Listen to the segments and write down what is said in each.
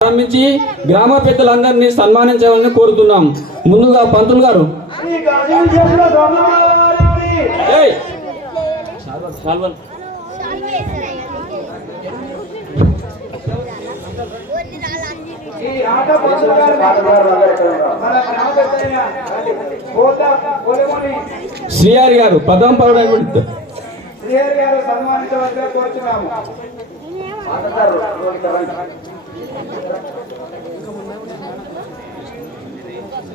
ప్రారంభించి గ్రామ పెద్దలందరినీ సన్మానించాలని కోరుతున్నాం. ముందుగా పంతులు గారు. శ్రీఆర్ గారు పదం గ్రామ పెద్దయిన కోట కొలమని శ్రీహరి గారు పదం పరుడైన శ్రీహరి గారు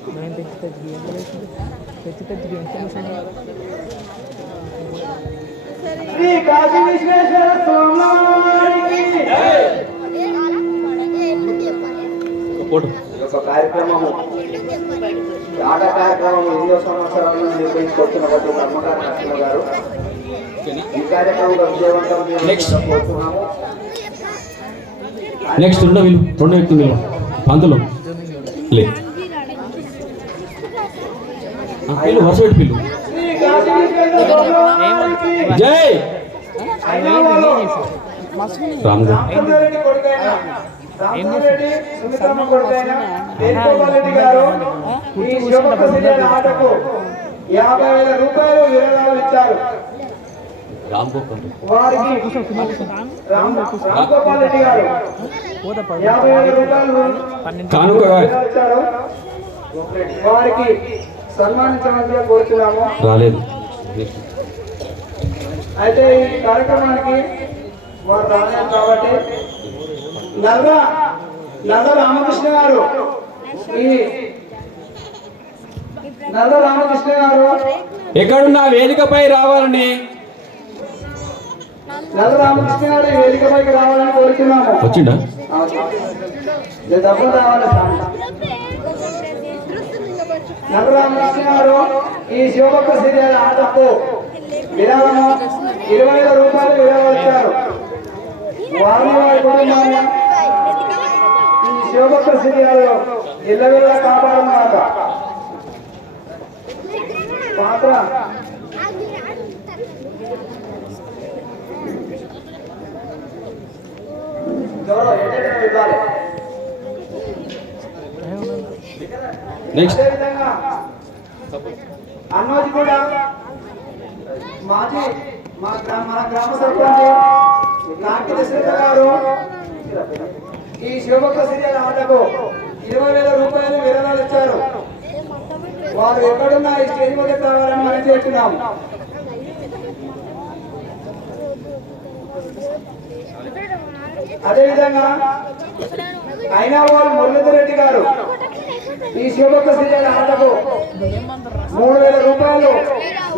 సన్మానించవలసిగా కోరుతున్నాము శ్రీ కాశీ విశ్వేశ్వర స్వామికి కార్యక్రమము ఆట కార్యక్రమం ఎన్నో సంవత్సరాల నుండి నిర్వహించుకొస్తున్న కోరుతున్నాము నెక్స్ట్ రెండో విలు రెండో వ్యక్తి విలు పంతులు లే. ఆ, పిల్లు వరుస పెట్టి పిల్లు. జై! రామ్ యాభై వేల రూపాయలు విరాళాలు ఇచ్చారు. రామ్ గోపాల్ వారికి సన్మానించడానికి కోరుతున్నాము. రాలేదు. అయితే ఈ కార్యక్రమానికి వారు రాలేదు కాబట్టి నల్ల నల్ల రామకృష్ణ గారు ఈ నల్ల రామకృష్ణ గారు ఎక్కడున్నా వేదికపై రావాలని నల్ల రామకృష్ణ గారు ఈ వేదికపైకి రావాలని కోరుతున్నాము. వచ్చిండా? డబ్బులు రావాలి. నల్ల రామకృష్ణ గారు ఈ శివభక్త సీరియల్ ఆటకు విరాళము ఇరవై వేల రూపాయలు విరాళాలు ఇచ్చారు వారిని వారి కుటుంబాన్ని ఈ శివభక్త సీరియల్లో ఇళ్ళవేళ కాపాడమాట పాత్ర నెక్స్ట్ అన్నోజీ కూడా మాజీ మా గ్రామ మన గ్రామ సర్పంచ్ నాటి దశరథ గారు ఈ శివభక్త సీరియల్ ఆటకు ఇరవై వేల రూపాయలు విరాళాలు ఇచ్చారు. వారు ఎక్కడున్నా ఈ స్టేజ్ మీద కావాలని మనం చేస్తున్నాం అదేవిధంగా అయినా వాళ్ళు మురళీధర్ రెడ్డి గారు ఈ శివభక్త సీరియల్ ఆటకు మూడు వేల రూపాయలు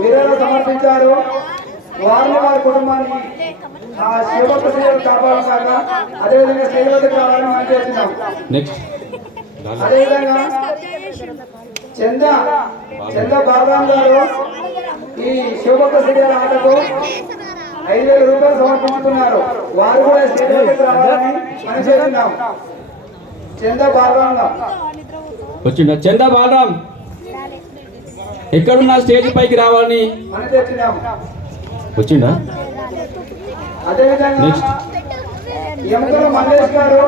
విరాళం సమర్పించారు. వారిని వారి కుటుంబానికి ఆ శివభక్త సీరియల్ కాపాడడం కాక అదేవిధంగా వద్దకు రావాలని మనం చేస్తున్నాం అదేవిధంగా చంద చంద బాలరాం గారు ఈ శివభక్త సీరియల్ ఆటకు ఐదు వేల రూపాయలు సమర్పించుకున్నారు. వారు కూడా రావాలని మనం చేస్తున్నాం చంద బాలరాం గారు వచ్చిండా చందా బాలరామ్. ఎక్కడున్నా స్టేజ్ పైకి రావాలని వచ్చిండా అదేవిధంగా నెక్స్ట్ ఎముకల మల్లేష్ గారు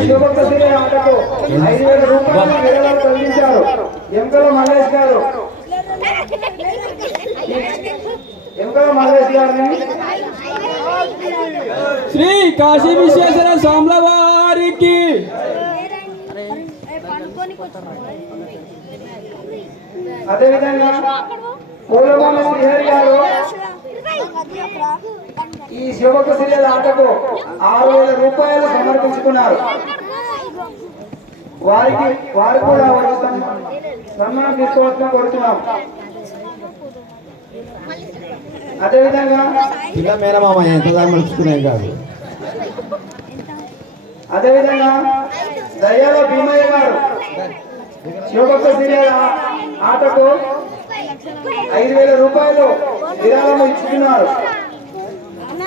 శివభక్త శ్రీ ఆటకు ఐదు వేల రూపాయలు విరాళాలు తొలగించారు ఎముకల మల్లేష్ గారు ఎముకల మల్లేష్ గారిని శ్రీ కాశీ విశ్వేశ్వర స్వాముల వారికి అదేవిధంగా పూలమల్లి శ్రీహరి గారు ఈ శివభక్త శ్రీ ఆటకు ఆరు వేల రూపాయలు సమర్పించుకున్నారు. వారికి వారు కూడా సన్మానం తీసుకోవాలని కోరుతున్నాం. అదేవిధంగా పిల్ల మేనమామ ఎంత దాన్ని కాదు. అదేవిధంగా దయ్యాల భీమయ్య గారు శివభక్త ఆ- ఆటకు ఐదు వేల రూపాయలు విరాళం ఇచ్చుకున్నారు.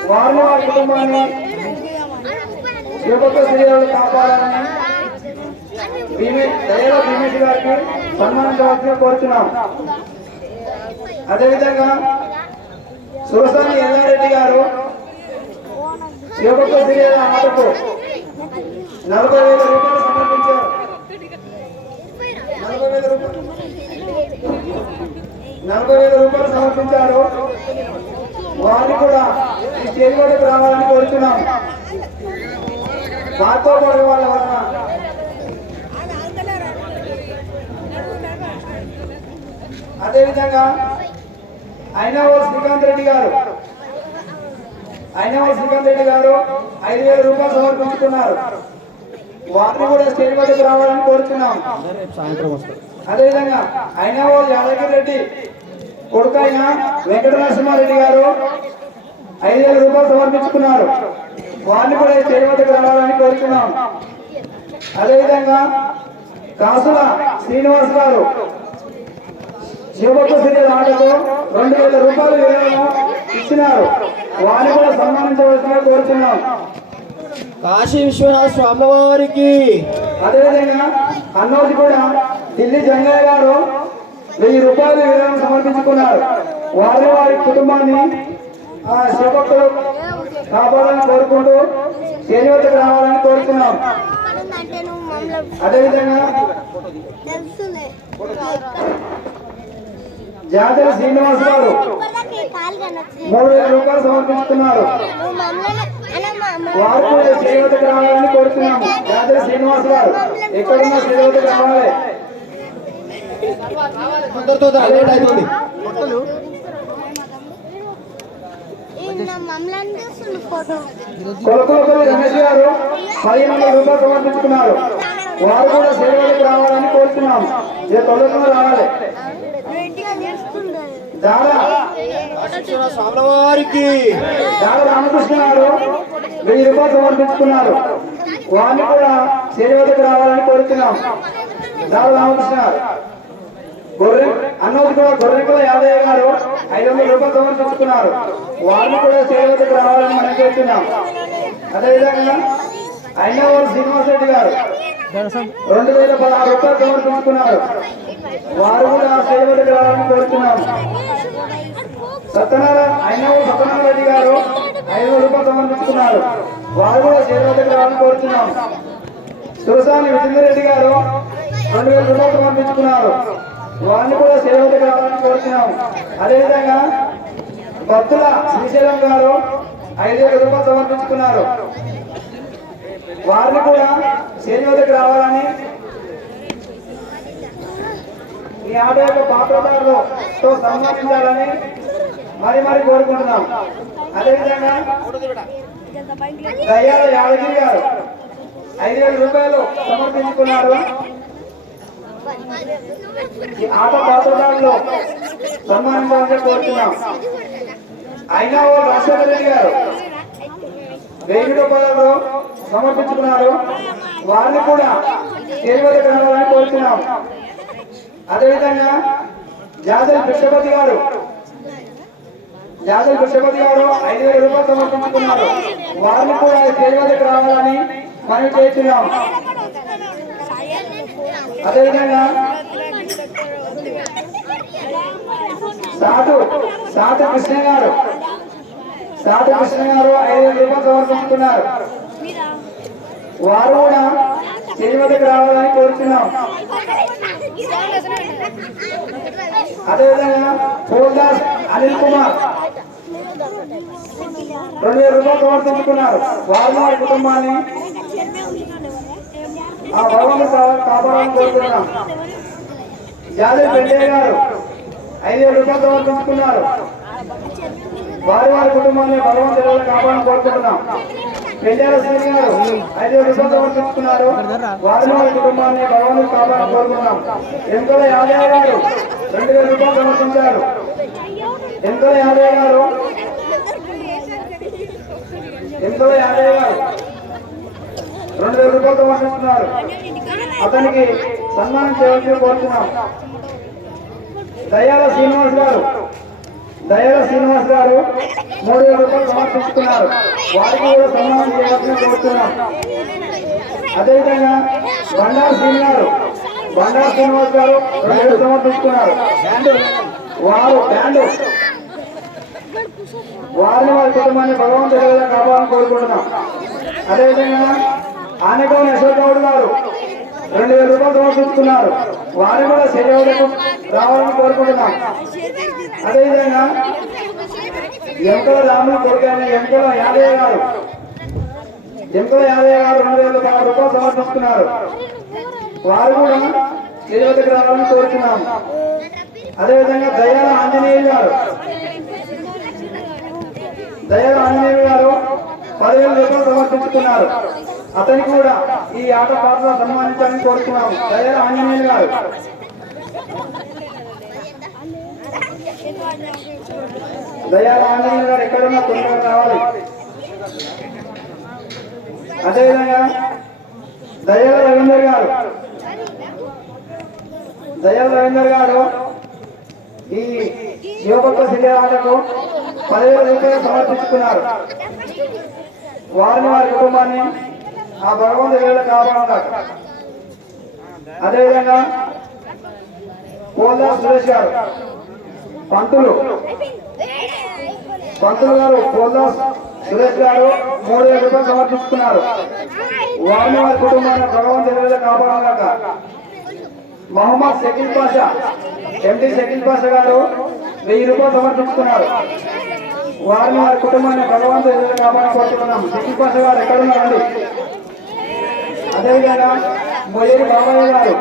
వారిని వారి కుటుంబాన్ని శివభక్త సీరియల్ కాపాడాలని భీమే దయ్యాల భీమేష్ గారికి సన్మానించవలసిందిగా కోరుతున్నాం. అదేవిధంగా సురసాని ఎల్లారెడ్డి గారు. యువకు శ్రీదేవి ఆటకు? నలభై వేల రూపాయలు సమర్పించారు. నలభై వేల రూపాయలు. నలభై వేల రూపాయలు సమర్పించారు. వారిని కూడా ఈ స్టేజ్ రావాలని కోరుతున్నాం మాతో పడే వాళ్ళ వలన అదేవిధంగా అయినావో శ్రీకాంత్ రెడ్డి గారు. అయినావో శ్రీకాంత్ రెడ్డి గారు ఐదు వేల రూపాయలు సమర్పించుకున్నారు. వారిని కూడా స్టేట్ వద్దకు రావాలని కోరుతున్నాం. అదేవిధంగా అయినా ఓ యాదగిరి రెడ్డి కొడుకైన వెంకట గారు ఐదు వేల రూపాయలు సమర్పించుకున్నారు. వారిని కూడా స్టేట్ స్టేజ్ రావాలని కోరుతున్నాం. అదేవిధంగా కాసుల శ్రీనివాస్ గారు శివభక్త శ్రీ ఆటకు రెండు వేల రూపాయలు విరాళం ఇచ్చినారు. వారిని కూడా సన్మానించవలసిందిగా కోరుతున్నాం. కాశీ విశ్వనాథ స్వామి వారికి అదేవిధంగా అన్నోజు కూడా ఢిల్లీ జంగయ్య గారు వెయ్యి రూపాయలు విరాళం సమర్పించుకున్నారు. వారి వారి కుటుంబాన్ని ఆ శివభక్తులు కాపాడాలని కోరుకుంటూ చేనివద్దకు రావాలని కోరుతున్నాం. అదేవిధంగా తెలుసులే. జాతర శ్రీనివాస్ గారు. మూడు వేల రూపాయలు అమ్మ వారు కూడా శ్రీవద్దకు రావాలని కోరుతున్నాం జాతర శ్రీనివాస్ గారు ఎక్కడున్నా శ్రీవద్దకు రావాలి. అందరితో లేట్ అవుతుంది రమేష్ గారు పదిహేను వందల రూపాయలు సమర్పించుకున్నారు. వారు కూడా శ్రీవద్దకు రావాలని కోరుతున్నాం ఇది తొలగకుండా రావాలి. స్వామివారికి. దాడ దారా రామకృష్ణ గారు వెయ్యి రూపాయలు సమర్పించుకున్నారు. వారిని కూడా శ్రీవద్దకు రావాలని కోరుతున్నాం. దాడ రామకృష్ణ గారు. గొర్రె అన్నోజు కూడా గొర్రెకుల యాదయ్య గారు ఐదు వందల రూపాయలు సమర్పించుకున్నారు. వారిని కూడా శ్రీవద్దకు రావాలని మనం కోరుతున్నాం అదేవిధంగా అయినా వారు శ్రీనివాస్ రెడ్డి గారు రెండు వేల పదహారు రూపాయలు సమర్పించుకున్నారు వారు కూడా సేవలు కావాలని కోరుతున్నారు సత్యనారాయణ అయినా సత్యనారాయణ రెడ్డి గారు ఐదు వేల రూపాయలు సమర్పించుకున్నారు వారు కూడా శ్రీవద్దకు రావాలని కోరుతున్నాం సురసాని విజేందర్ రెడ్డి గారు రెండు వేల రూపాయలు సమర్పించుకున్నారు వారిని కూడా శ్రీవద్దకు రావాలని కోరుతున్నాం అదేవిధంగా భక్తుల శ్రీశైలం గారు ఐదు వేల రూపాయలు సమర్పించుకున్నారు వారిని కూడా శ్రీవద్దకు రావాలని ఈ ఆట యొక్క పాత్రదారులతో సన్మానించాలని మరి మరి కోరుకుంటున్నాం. అదేవిధంగా దయ్యాల యాదగిరి గారు ఐదు వేల రూపాయలు సమర్పించుకున్నారు. ఈ ఆట పాత్రదారులు సన్మానించాలని కోరుతున్నాం. అయినా ఓ రాజశేఖర రెడ్డి గారు వెయ్యి రూపాయలు సమర్పించుకున్నారు. వారిని కూడా చేరువలకు రావాలని కోరుతున్నాం. అదేవిధంగా జాతర కృష్ణపతి గారు జాతర కృష్ణపతి గారు ఐదు వేల రూపాయలు సమర్పించుకున్నారు. వారిని కూడా చేరువలకు రావాలని మనం చేస్తున్నాం. అదేవిధంగా సాధు సాధు కృష్ణ గారు సాధు కృష్ణ గారు ఐదు వేల రూపాయలు సమర్పించుకున్నారు వారు కూడా శ్రీమతికి రావాలని కోరుతున్నాం. అదేవిధంగా పూర్దాస్ అనిల్ కుమార్ రెండు వేల రూపాయలు సమర్పించుకున్నారు వారు వారి కుటుంబాన్ని ఆ భగవంతుడు కాపాడాలని కోరుతున్నాం. యాదవ్ పెండయ్య గారు ఐదు వేల రూపాయలు సమర్పించుకున్నారు వారి వారి కుటుంబాన్ని భగవంతుడు కాపాడాలని కోరుకుంటున్నాం. పెండేల శ్రీ గారు ఐదు రిపోర్ట్ రూపాయలు వారి వారి కుటుంబాన్ని భగవంతుడు కాపాడాలని కోరుకున్నాం ఎంతో యాదయ్య గారు రెండు వేల రూపాయలు సమర్పించారు. ఎంతో యాదయ్య గారు ఎంతో యాదయ్య గారు రెండు వేల రూపాయలు సమర్పిస్తున్నారు. అతనికి సన్మానం చేయవలసి కోరుతున్నాం. దయాల శ్రీనివాస్ గారు దయాల శ్రీనివాస్ గారు మూడు వేల రూపాయలు సమర్పిస్తున్నారు వారికి కూడా సన్మానం చేయవలసి కోరుతున్నాం. అదేవిధంగా బండారు శ్రీని గారు బండారు శ్రీనివాస్ గారు రెండు వేలు సమర్పించుకున్నారు. వారు బ్యాండ్. వారిని వారి కుటుంబాన్ని భగవంతుడి విధంగా కాపాడాలని కోరుకుంటున్నాం. అదేవిధంగా ఆనగోని అశోక్ గారు రెండు వేల రూపాయలు సమర్పిస్తున్నారు వారిని కూడా శరీరం రావాలని కోరుకుంటున్నాం. అదేవిధంగా ఎంకల రాములు కొడుకైన ఎంకల యాదయ్య గారు. ఎంకల యాదయ్య గారు రెండు వేల పది రూపాయలు సమర్పిస్తున్నారు వారు కూడా శరీరకు రావాలని కోరుతున్నాం అదేవిధంగా దయాల ఆంజనేయులు గారు. దయాల ఆంజనేయులు గారు పదివేల రూపాయలు సమర్పించుకున్నారు. అతని కూడా ఈ ఆట పాత్ర సన్మానించాలని కోరుతున్నాము దయాల ఆంజనేయులు గారు. దయాల ఆంజనేయులు గారు ఎక్కడున్నా తొందరగా రావాలి. అదేవిధంగా దయాల రవీందర్ గారు దయాల రవీందర్ గారు ఈ శివభక్త శిబిరాలకు పదివేల రూపాయలు సమర్పించుకున్నారు. వారిని వారి కుటుంబాన్ని ఆ భగవంతుడి వేళ కాపాడాలి అదేవిధంగా పోదా సురేష్ గారు పంతులు. పంతులు గారు కోల్దా సురేష్ గారు మూడు వేల రూపాయలు సమర్పిస్తున్నారు వారిని వారి కుటుంబాన్ని భగవంతుడి వేళ కాపాడాలట. మహమ్మద్ షకీల్ పాషా ఎండి షకీల్ పాషా గారు వెయ్యి రూపాయలు సమర్పిస్తున్నారు వారిని వారి కుటుంబాన్ని భగవంతుడు ఎదురు కాపాడుకుంటున్నాం షకీల్ పాషా గారు ఎక్కడున్నారండి అదేవిధంగా మొయ్యేరి బాబాయ్ గారు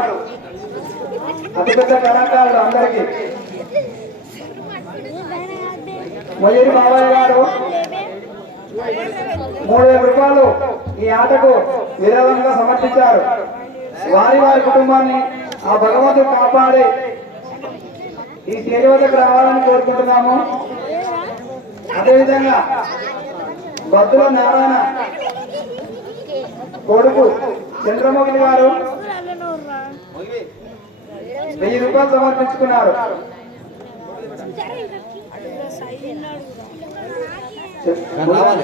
అతిపెద్ద కళాకారులు అందరికీ. మొయ్యేరి బాబాయ్ గారు. మూడు వేల రూపాయలు ఈ ఆటకు విరాళంగా సమర్పించారు. వారి వారి కుటుంబాన్ని ఆ భగవంతుడు కాపాడి ఈ స్టేజ్ వద్దకు రావాలని కోరుకుంటున్నాము. అదేవిధంగా భద్రుల నారాయణ కొడుకు చంద్రమోహన్ గారు వెయ్యి రూపాయలు సమర్పించుకున్నారు. రావాలి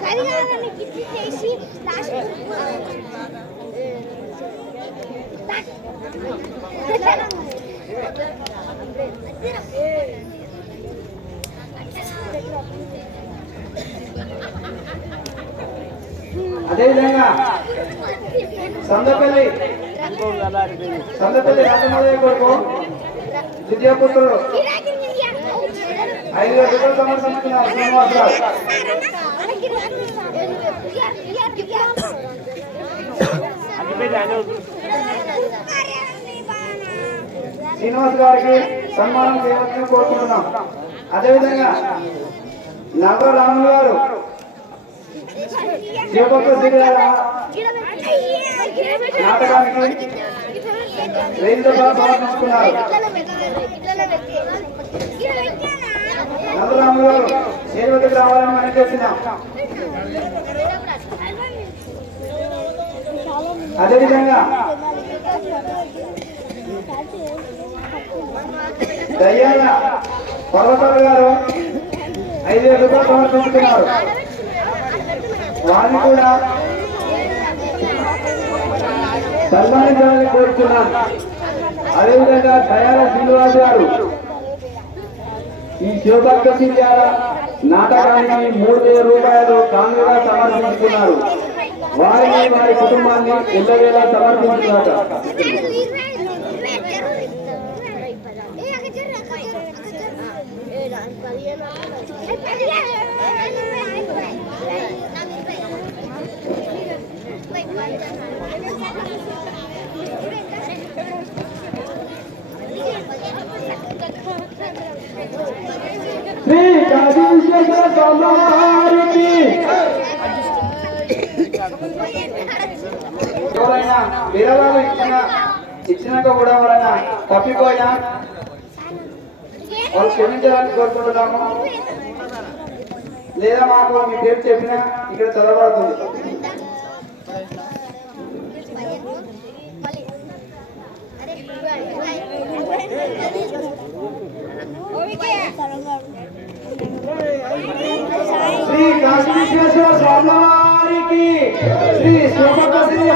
కరిగాలని గిట్టి చేసి లాస్ట్ అదేవిధంగా సందపల్లి సందపల్లి రాజమౌళి కొడుకు ద్వితీయ పుత్రుడు ఐదు వేల రూపాయలు సమర్పించుకున్నారు శ్రీనివాసరావు. శ్రీనివాస్ గారికి సన్మానం చేయవచ్చని కోరుకుంటున్నాం. అదేవిధంగా నగర రాము గారు నాటకానికి రెండు రూపాయలు సమర్పించుకున్నారు గారు చేరువకి రావాలని మనం చేస్తున్నాం అదేవిధంగా దయ్యాల పర్వతాలు గారు ఐదు వేల రూపాయలు సమర్పించుకున్నారు. వారిని కూడా సన్మానించాలని కోరుతున్నాను అదేవిధంగా దయాల శ్రీనివాస్ గారు ఈ శివభక్త సింధ్యాల నాటకానికి మూడు వేల రూపాయలు కానుకగా సమర్పించుకున్నారు. వారిని వారి కుటుంబాన్ని ఎల్లవేళ సమర్పించుకున్నారు పదిహేను వేరే వాళ్ళు ఇచ్చిన ఇచ్చినాక కూడా వలన తప్పిపోయా వాళ్ళు క్షమించాలని కోరుకుంటున్నాము? లేదా మాకు మీ పేరు చెప్పినా ఇక్కడ చదవబడుతుంది? శ్రీ కాశీశ్వర స్వామి వారికి శ్రీ శ్రీ